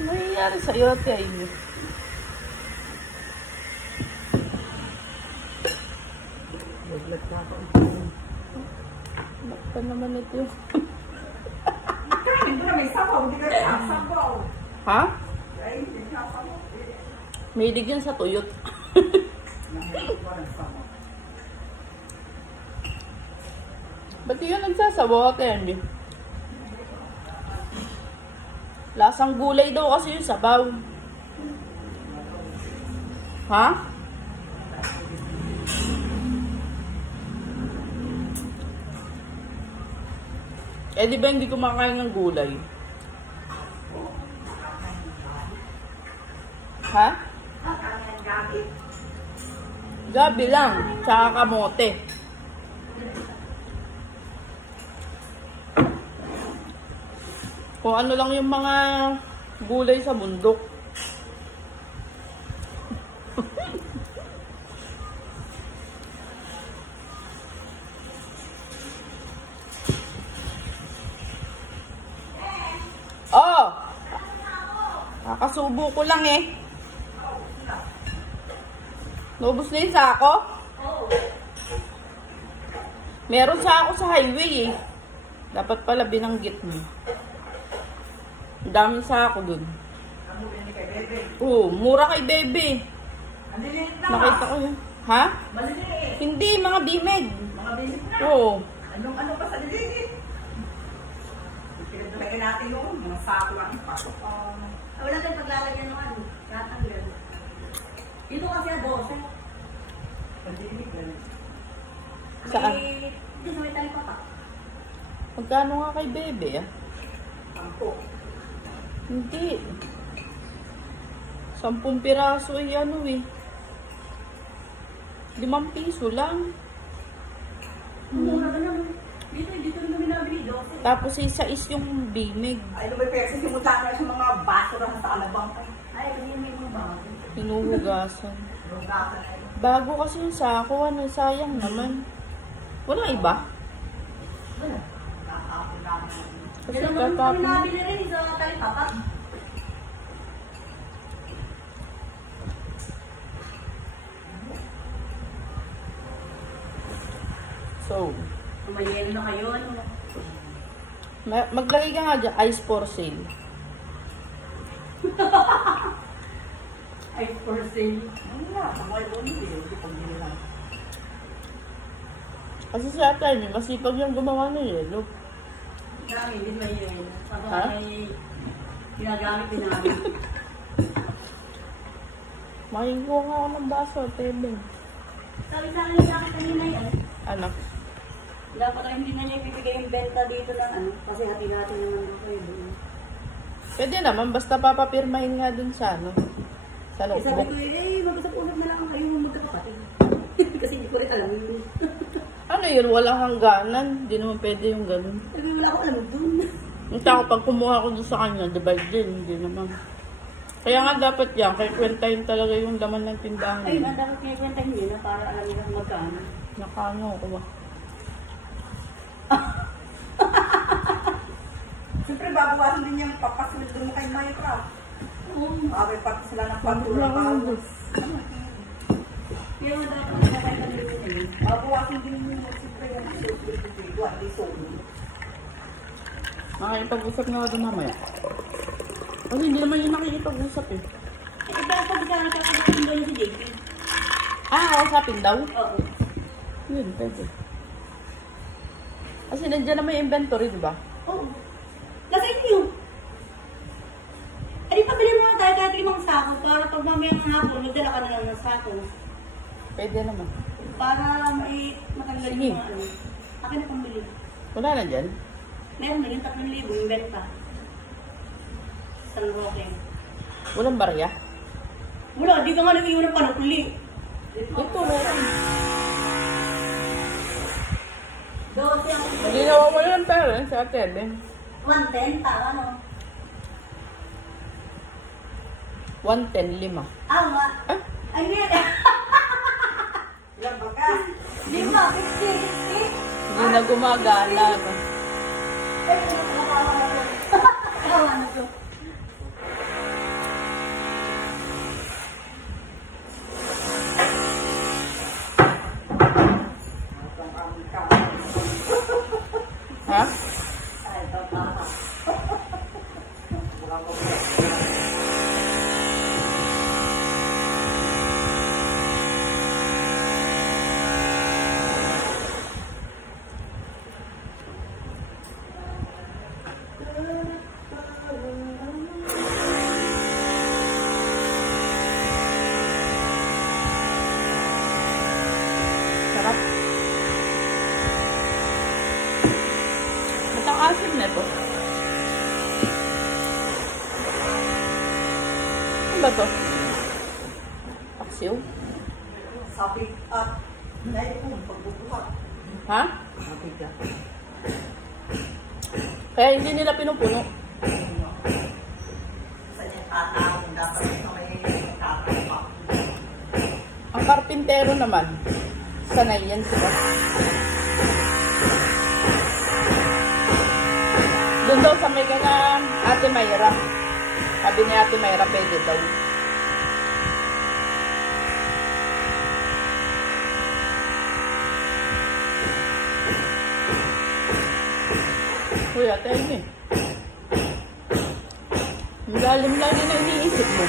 Ano nangyayari sa'yo, Ate Ivy? Bakit naman ito yung... Hindi na may sabaw, hindi ka sabaw. Ha? Ay, hindi ka sabaw. May yan sa tuyot. Ba't yun nagsasabaw, Ate Ivy? Lasang gulay daw kasi yung sabaw. Ha? Eh di ba hindi kumakain ng gulay? Ha? Gabi lang, tsaka kamote. Kung ano lang yung mga gulay sa bundok. Oh! Kakasubo ko lang eh. Naubos na yung sako? Meron sako sa highway eh. Dapat pala binanggit mo. Ang daming sako dun. Oo, mura kay Bebe. Nakita ko yun. Ha? Hindi, mga bimeg. Mga bisit na. Oo. Anong pa sa diligid? Pinagdalagyan natin yung mga sako lang. Wala tayong paglalagyan ng ano. Katanggal. Dito kasi ang 12. Pagdilig na. Saan? Dito sa may talipapa. Magkano nga kay Bebe ah? Ampo. Hindi. 10 piraso ay ano eh. 5 piso lang. Mura ka naman. Dito rin kami nabili 12. Tapos isa is yung bimeg. Ay, may pesa simutan na sa mga basura sa alabang. Ay, kasi may mga bago. Hinuhugasan. Lugasan ay. Bago kasi yung sako, ano, sayang naman. Walang iba? Wala. Kakapon namin. Kasi Yan naman kami katapon. nabili rin sa talipapa. So, Mayelo na kayo, ano? maglagay ka nga dyan, ice for sale. Ay, for sale. Ano nga, sa mga doon, hindi pag-bili lang. Kasi sa atin, masipag yung gumawa ng yelo. Dami, hindi may yelo. Pag Ha? may ginagamit din namin. Makikuha nga ako ng baso, Tebeng. Sabi sa akin sa akin kanina yan. Anak. Dapat ay hindi na niya ibibigay yung benta dito ng ano. Kasi hati-hati naman doon kayo doon. Pwede naman, basta papapirmahin nga dun sa ano. Sa Eh, sabi notebook. ko, mag-usap-usap na lang kayo magkakapatid. Kasi hindi ko rin alam yun. Ano yun, walang hangganan. Hindi naman pwede yung ganun. Sabi, wala akong alam doon. Yung tao, pag kumuha ko dun sa kanya, divide din. Hindi naman. Kaya nga dapat yan, kaya kwentahin talaga yung laman ng tindahan. Ayun, ang dapat niya kwenta niyo na para alam niya kung magkano. Nakano ko ba? Siyempre, babawasan din yung papasunod doon kay Minecraft. Abay pati sila ng pagtulong para Kaya nga dapat niya kwenta niyo yun. babawasan din yung siyempre yung susunod di solo. Makikipag-usap na ako doon mamaya. Kasi hindi naman yung nakikipag-usap eh. Eh, iba ako bigla nakakapagin doon si JP. Ah, usapin daw? Oo. Yun, pwede. Kasi nandiyan naman yung inventory, di ba? Oo. Nasa inyo. Eh, di pabili mo na tayo kahit 5 sako para pag mamaya ng hapon, magdala ka na lang ng sako. Pwede naman. Para may matanggal Sige. yung mga ano. Akin na pambili. Wala na dyan? Meron na yung 3,000 yung benta. San Roque. Walang barya? Wala, di ka nga nag-iwan ng panukuli. Ito, meron. 12 ang Hindi nawawala ng pera sa atin eh. 110, tama no? 110, 5. Ah, nga. Ah? Ay, hindi. Ilang baga? 5, 60. Hindi na gumagana. Tama na to. Sarap. Ba't ang asim na to? Ano ba to? Paksiw? Sabi at dahil po pagbubuhat. Ha? Sabi ka. Kaya hindi nila pinupuno. Sa niya tatawag dapat ito may tatawag. Ang karpintero naman, sanay yan sila. Doon daw sa may kanya Ate Mayra. Sabi ni Ate Mayra, pwede daw. Uy, Ate Amy. Ang lalim lang na iniisip mo.